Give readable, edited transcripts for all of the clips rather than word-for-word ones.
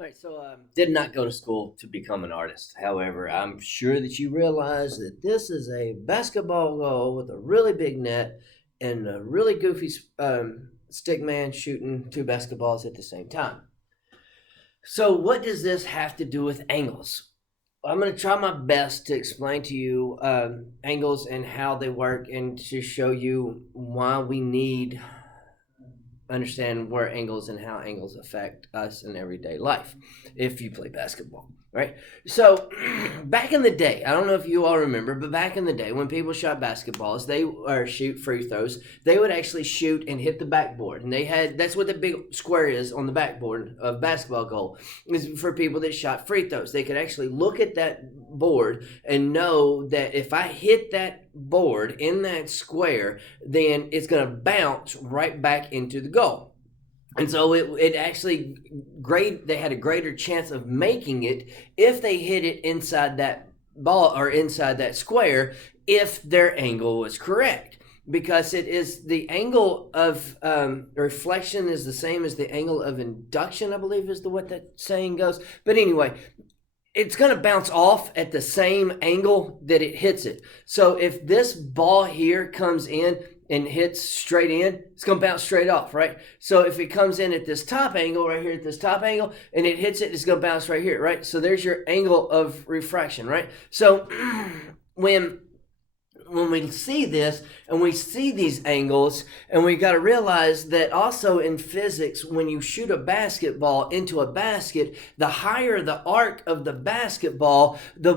All right, so did not go to school to become an artist. However, I'm sure that you realize that this is a basketball goal with a really big net and a really goofy stick man shooting two basketballs at the same time. So, what does this have to do with angles? I'm going to try my best to explain to you angles and how they work and to show you why we need understand where angles and how angles affect us in everyday life if you play basketball, right? So back in the day, I don't know if you all remember, but back in the day when people shot basketballs, they or shoot free throws, they would actually shoot and hit the backboard. And that's what the big square is on the backboard of basketball goal, is for people that shot free throws. They could actually look at that board and know that if I hit that board in that square, then it's going to bounce right back into the goal. And so it actually they had a greater chance of making it if they hit it inside that ball or inside that square if their angle was correct, because it is the angle of reflection is the same as the angle of induction, I believe is what that saying goes. But anyway, it's going to bounce off at the same angle that it hits it. So if this ball here comes in and hits straight in, it's going to bounce straight off, right? So if it comes in at this top angle right here, at this top angle, and it hits it, it's going to bounce right here, right? So there's your angle of refraction, right? So when we see this and we see these angles, and we got to realize that also in physics, when you shoot a basketball into a basket, the higher the arc of the basketball, the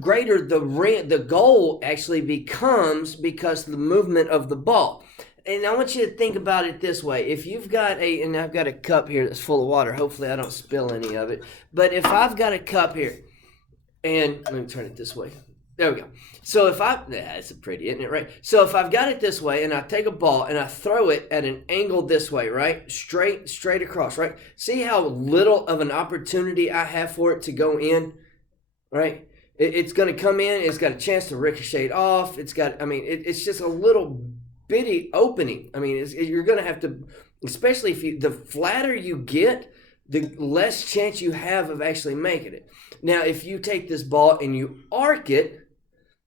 greater the goal actually becomes, because of the movement of the ball. And I want you to think about it this way. If you've got and I've got a cup here that's full of water, hopefully I don't spill any of it, but if I've got a cup here, and let me turn it this way. There we go. So it's pretty, isn't it, right? So if I've got it this way and I take a ball and I throw it at an angle this way, right? Straight across, right? See how little of an opportunity I have for it to go in, right? It's going to come in. It's got a chance to ricochet off. It's just a little bitty opening. You're going to have to, especially the flatter you get, the less chance you have of actually making it. Now, if you take this ball and you arc it,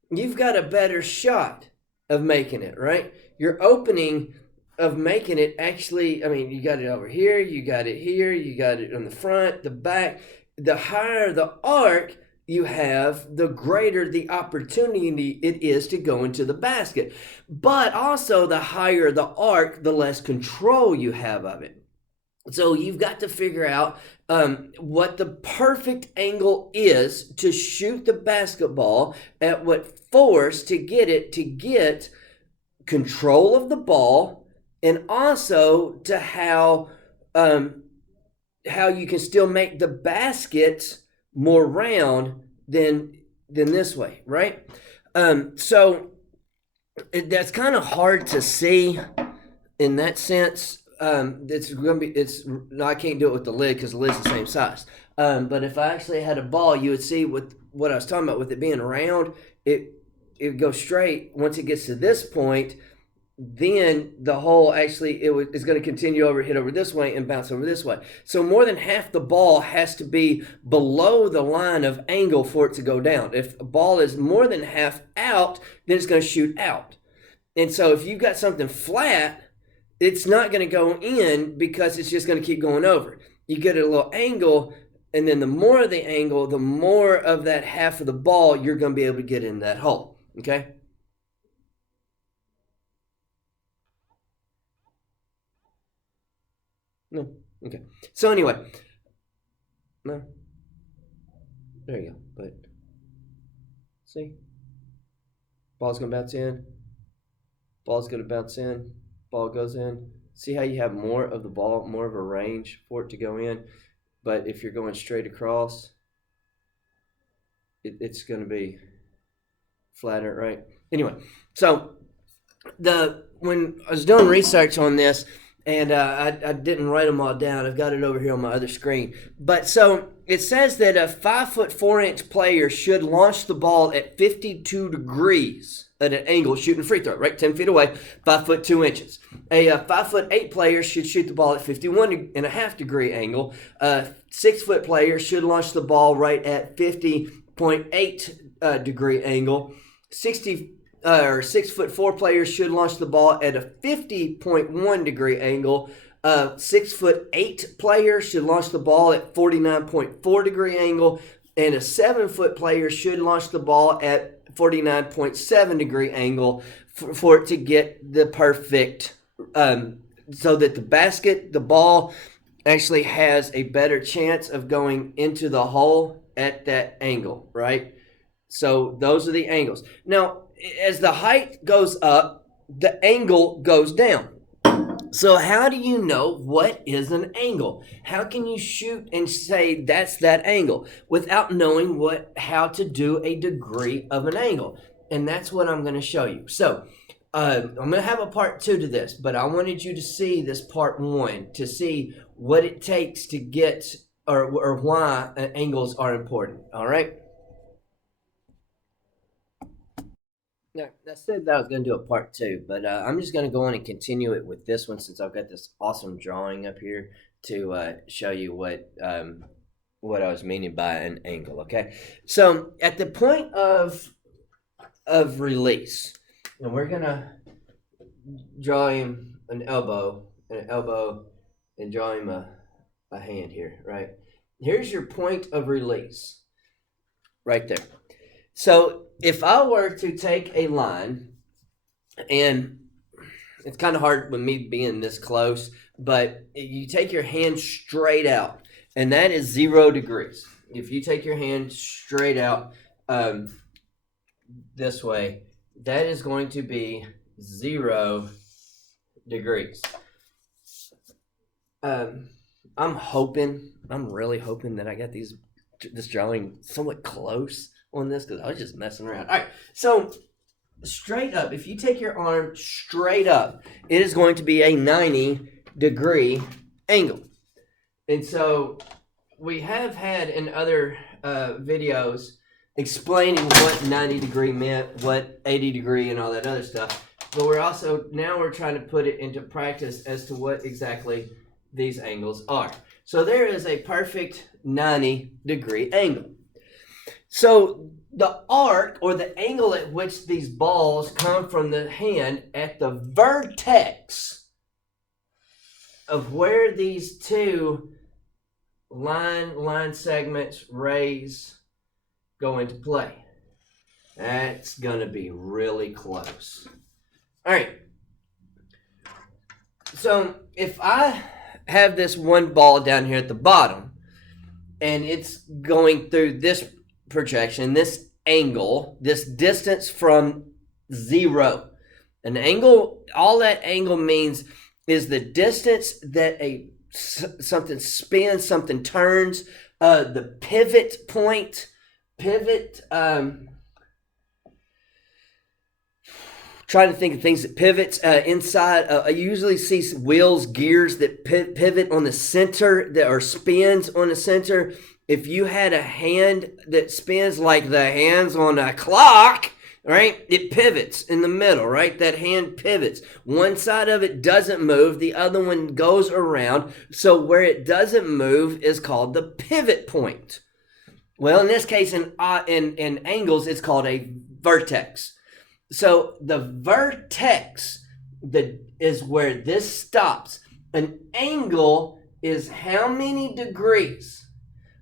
you've got a better shot of making it, right? Your opening of making it actually, you got it over here, you got it here, you got it on the front, the back. The higher the arc you have, the greater the opportunity it is to go into the basket. But also, the higher the arc, the less control you have of it. So you've got to figure out what the perfect angle is to shoot the basketball, at what force to get it to get control of the ball, and also to how you can still make the basket more round than this way, right? So that's kind of hard to see in that sense. I can't do it with the lid because the lid's the same size. But if I actually had a ball, you would see with what I was talking about, with it being round, it would go straight. Once it gets to this point, then the hole actually is going to continue hit over this way and bounce over this way. So more than half the ball has to be below the line of angle for it to go down. If a ball is more than half out, then it's going to shoot out. And so if you've got something flat, it's not going to go in because it's just going to keep going over. You get a little angle, and then the more of the angle, the more of that half of the ball you're going to be able to get in that hole. Okay? No. Okay. So anyway. No. There you go. But see? Ball's going to bounce in. Ball's going to bounce in. Ball goes in. See how you have more of the ball, more of a range for it to go in. But if you're going straight across, it's going to be flatter, right? Anyway, so when I was doing research on this, And I didn't write them all down. I've got it over here on my other screen. But so it says that a 5'4" player should launch the ball at 52 degrees at an angle, shooting a free throw, right? 10 feet away, 5'2". A 5'8" player should shoot the ball at 51.5 degree angle. A 6-foot player should launch the ball right at 50.8 degree angle. 6'4" players should launch the ball at a 50.1 degree angle. 6'8" player should launch the ball at 49.4 degree angle, and a 7-foot player should launch the ball at 49.7 degree angle for it to get the perfect, so that the ball actually has a better chance of going into the hole at that angle, right? So those are the angles. Now, as the height goes up, the angle goes down. So how do you know what is an angle? How can you shoot and say that's that angle without knowing how to do a degree of an angle? And that's what I'm going to show you. So I'm going to have a part 2 to this, but I wanted you to see this part 1 to see what it takes to get or why angles are important. All right. Now, I said that I was going to do a part 2, but I'm just going to go on and continue it with this one since I've got this awesome drawing up here to show you what I was meaning by an angle, okay? So at the point of release, and we're going to draw him an elbow, and draw him a hand here, right? Here's your point of release right there. So if I were to take a line, and it's kind of hard with me being this close, but you take your hand straight out, and that is 0 degrees. If you take your hand straight out this way, that is going to be 0 degrees. I'm really hoping that I got this drawing somewhat close on this because I was just messing around. All right, so straight up, if you take your arm straight up, it is going to be a 90-degree angle. And so we have had in other videos explaining what 90 degree meant, what 80 degree and all that other stuff. But now we're trying to put it into practice as to what exactly these angles are. So there is a perfect 90-degree angle. So the arc, or the angle at which these balls come from the hand at the vertex of where these two line segments, rays, go into play. That's going to be really close. All right. So if I have this one ball down here at the bottom, and it's going through this projection, this angle, this distance from 0. An angle, all that angle means is the distance that something spins, something turns, the pivot point, trying to think of things that pivots inside. I usually see wheels, gears that pivot on the center, or spins on the center. If you had a hand that spins like the hands on a clock, right, it pivots in the middle, right? That hand pivots. One side of it doesn't move. The other one goes around. So where it doesn't move is called the pivot point. Well, in this case, in angles, it's called a vertex. So the vertex is where this stops. An angle is how many degrees?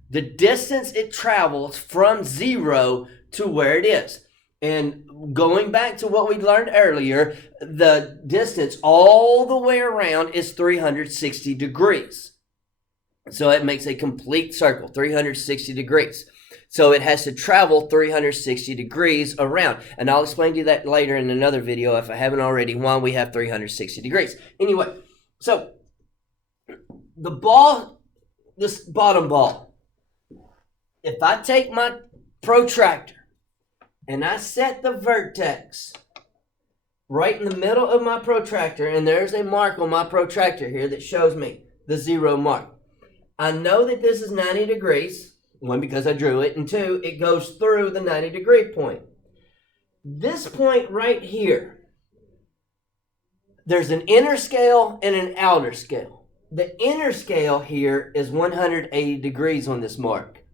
The distance it travels from 0 to where it is. And going back to what we learned earlier, the distance all the way around is 360 degrees. So it makes a complete circle, 360 degrees. So it has to travel 360 degrees around. And I'll explain to you that later in another video if I haven't already, why we have 360 degrees. Anyway, so the ball, this bottom ball, if I take my protractor and I set the vertex right in the middle of my protractor, and there's a mark on my protractor here that shows me the 0 mark. I know that this is 90 degrees, one, because I drew it, and two, it goes through the 90-degree point. This point right here, there's an inner scale and an outer scale. The inner scale here is 180 degrees on this mark.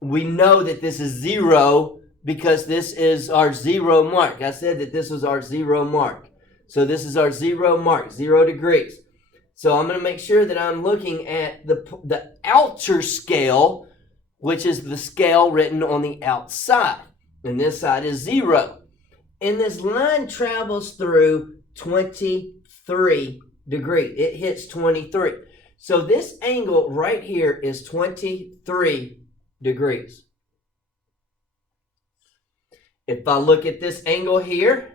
We know that this is 0 because this is our 0 mark. I said that this was our 0 mark. So this is our 0 mark, 0 degrees. So I'm going to make sure that I'm looking at the outer scale, which is the scale written on the outside. And this side is 0. And this line travels through 23 degrees. It hits 23. So this angle right here is 23 degrees. If I look at this angle here,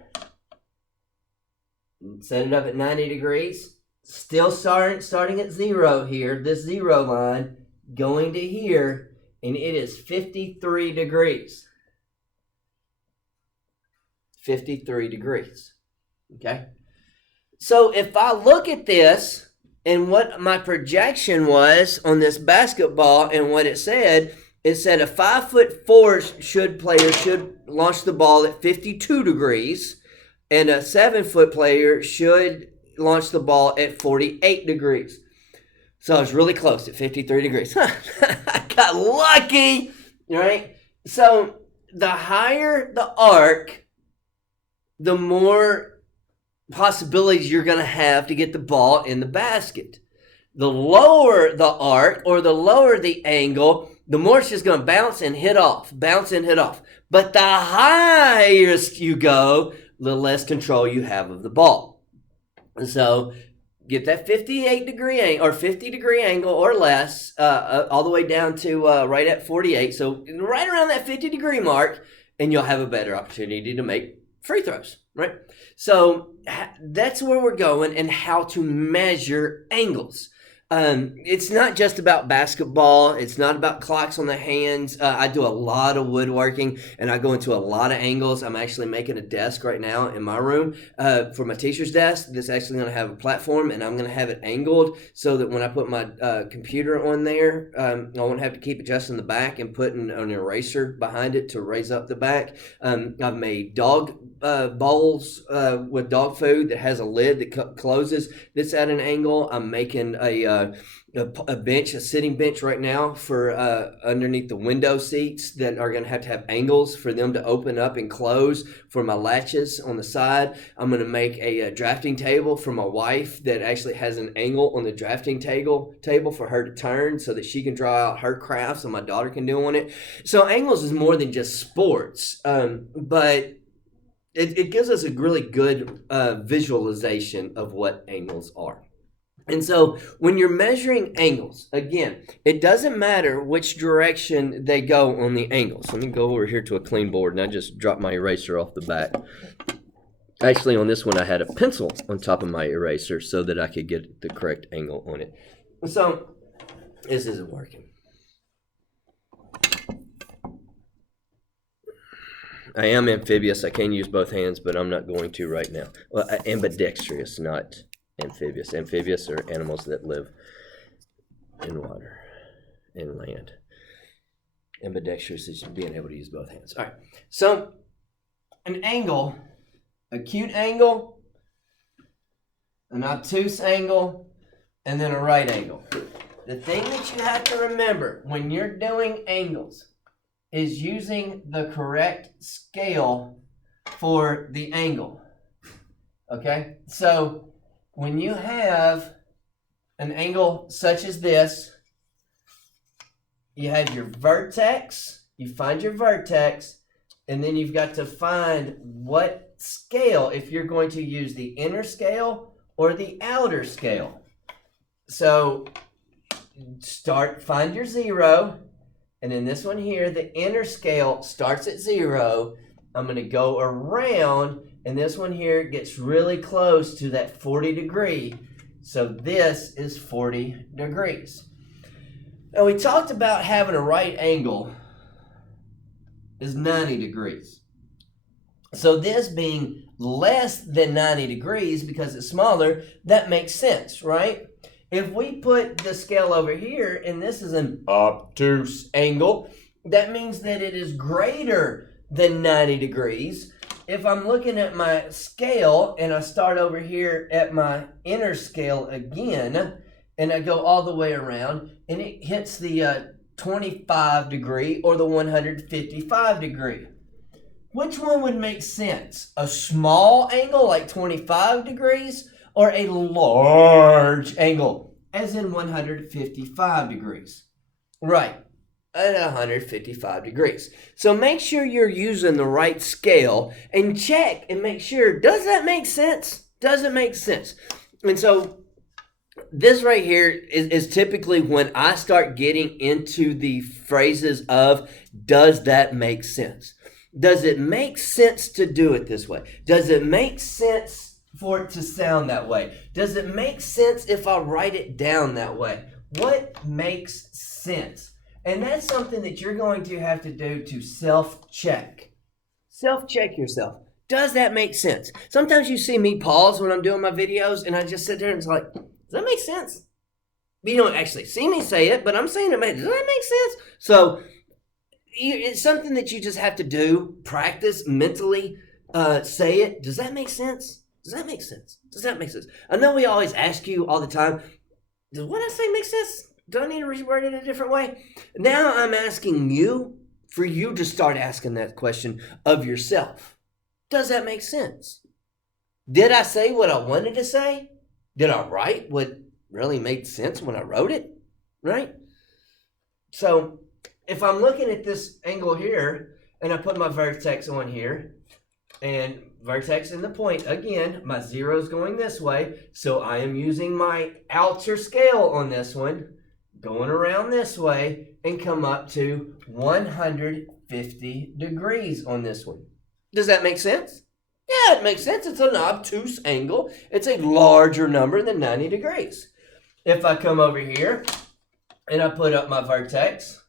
set it up at 90 degrees, still starting at 0 here, this 0 line, going to here, and it is 53 degrees. 53 degrees. Okay? So if I look at this and what my projection was on this basketball and what it said a 5'4" player should launch the ball at 52 degrees, and a 7-foot player should launch the ball at 48 degrees. So I was really close at 53 degrees. I got lucky, right? So the higher the arc, the more possibilities you're going to have to get the ball in the basket. The lower the arc or the lower the angle, the more it's just going to bounce and hit off. But the higher you go, the less control you have of the ball. So get that 58 degree angle or 50 degree angle or less, all the way down to right at 48. So right around that 50 degree mark, and you'll have a better opportunity to make free throws, right? So that's where we're going and how to measure angles. It's not just about basketball. It's not about clocks on the hands. I do a lot of woodworking, and I go into a lot of angles. I'm actually making a desk right now in my room for my teacher's desk that's actually going to have a platform, and I'm going to have it angled so that when I put my computer on there, I won't have to keep adjusting the back and putting an eraser behind it to raise up the back. I've made dog bowls with dog food that has a lid that closes that's at an angle. I'm making a bench, a sitting bench right now for underneath the window seats that are going to have angles for them to open up and close for my latches on the side. I'm going to make a drafting table for my wife that actually has an angle on the drafting table for her to turn so that she can draw out her crafts and my daughter can do on it. So angles is more than just sports, but it gives us a really good visualization of what angles are. And so when you're measuring angles, again, it doesn't matter which direction they go on the angles. Let me go over here to a clean board, and I just dropped my eraser off the back. Actually, on this one, I had a pencil on top of my eraser so that I could get the correct angle on it. So this isn't working. I am amphibious. I can use both hands, but I'm not going to right now. Well, ambidextrous, not amphibious. Amphibious are animals that live in water, in land. Ambidextrous is being able to use both hands. All right. So an angle, acute angle, an obtuse angle, and then a right angle. The thing that you have to remember when you're doing angles is using the correct scale for the angle. Okay? So when you have an angle such as this, you have your vertex, you find your vertex, and then you've got to find what scale, if you're going to use the inner scale or the outer scale. So find your 0, and in this one here, the inner scale starts at 0. I'm going to go around, and this one here gets really close to that 40 degree. So this is 40 degrees. Now we talked about having a right angle is 90 degrees. So this being less than 90 degrees because it's smaller, that makes sense, right? If we put the scale over here and this is an obtuse angle, that means that it is greater than 90 degrees. If I'm looking at my scale and I start over here at my inner scale again, and I go all the way around and it hits the 25 degree or the 155 degree. Which one would make sense? A small angle like 25 degrees or a large angle as in 155 degrees? Right, at 155 degrees. So make sure you're using the right scale and check and make sure, does that make sense? Does it make sense? And so this right here is typically when I start getting into the phrases of, does that make sense? Does it make sense to do it this way? Does it make sense for it to sound that way? Does it make sense if I write it down that way? What makes sense? And that's something that you're going to have to do to self-check. Self-check yourself. Does that make sense? Sometimes you see me pause when I'm doing my videos and I just sit there and it's like, does that make sense? You don't actually see me say it, but I'm saying it. Does that make sense? So it's something that you just have to do, practice mentally, say it. Does that make sense? Does that make sense? Does that make sense? I know we always ask you all the time, does what I say make sense? Do I need to reword it a different way? Now I'm asking you for you to start asking that question of yourself. Does that make sense? Did I say what I wanted to say? Did I write what really made sense when I wrote it? Right? So if I'm looking at this angle here and I put my vertex on here and vertex in the point, again, my zero is going this way. So I am using my outer scale on this one, going around this way and come up to 150 degrees on this one. Does that make sense? Yeah, it makes sense. It's an obtuse angle. It's a larger number than 90 degrees. If I come over here and I put up my vertex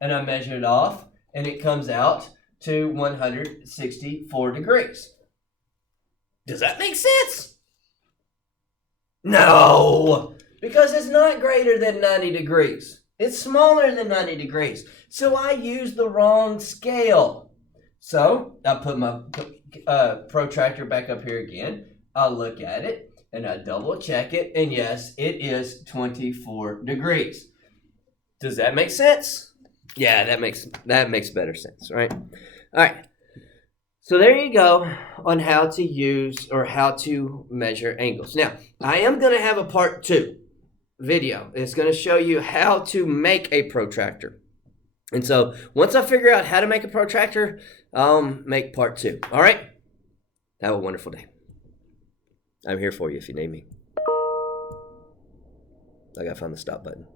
and I measure it off and it comes out to 164 degrees. Does that make sense? No, because it's not greater than 90 degrees. It's smaller than 90 degrees. So I used the wrong scale. So I put my protractor back up here again. I look at it and I double check it. And yes, it is 24 degrees. Does that make sense? Yeah, that makes better sense, right? All right. So there you go on how to use or how to measure angles. Now, I am going to have a part 2 video. It's going to show you how to make a protractor. And so once I figure out how to make a protractor, I'll make part 2. All right? Have a wonderful day. I'm here for you if you need me. I got to find the stop button.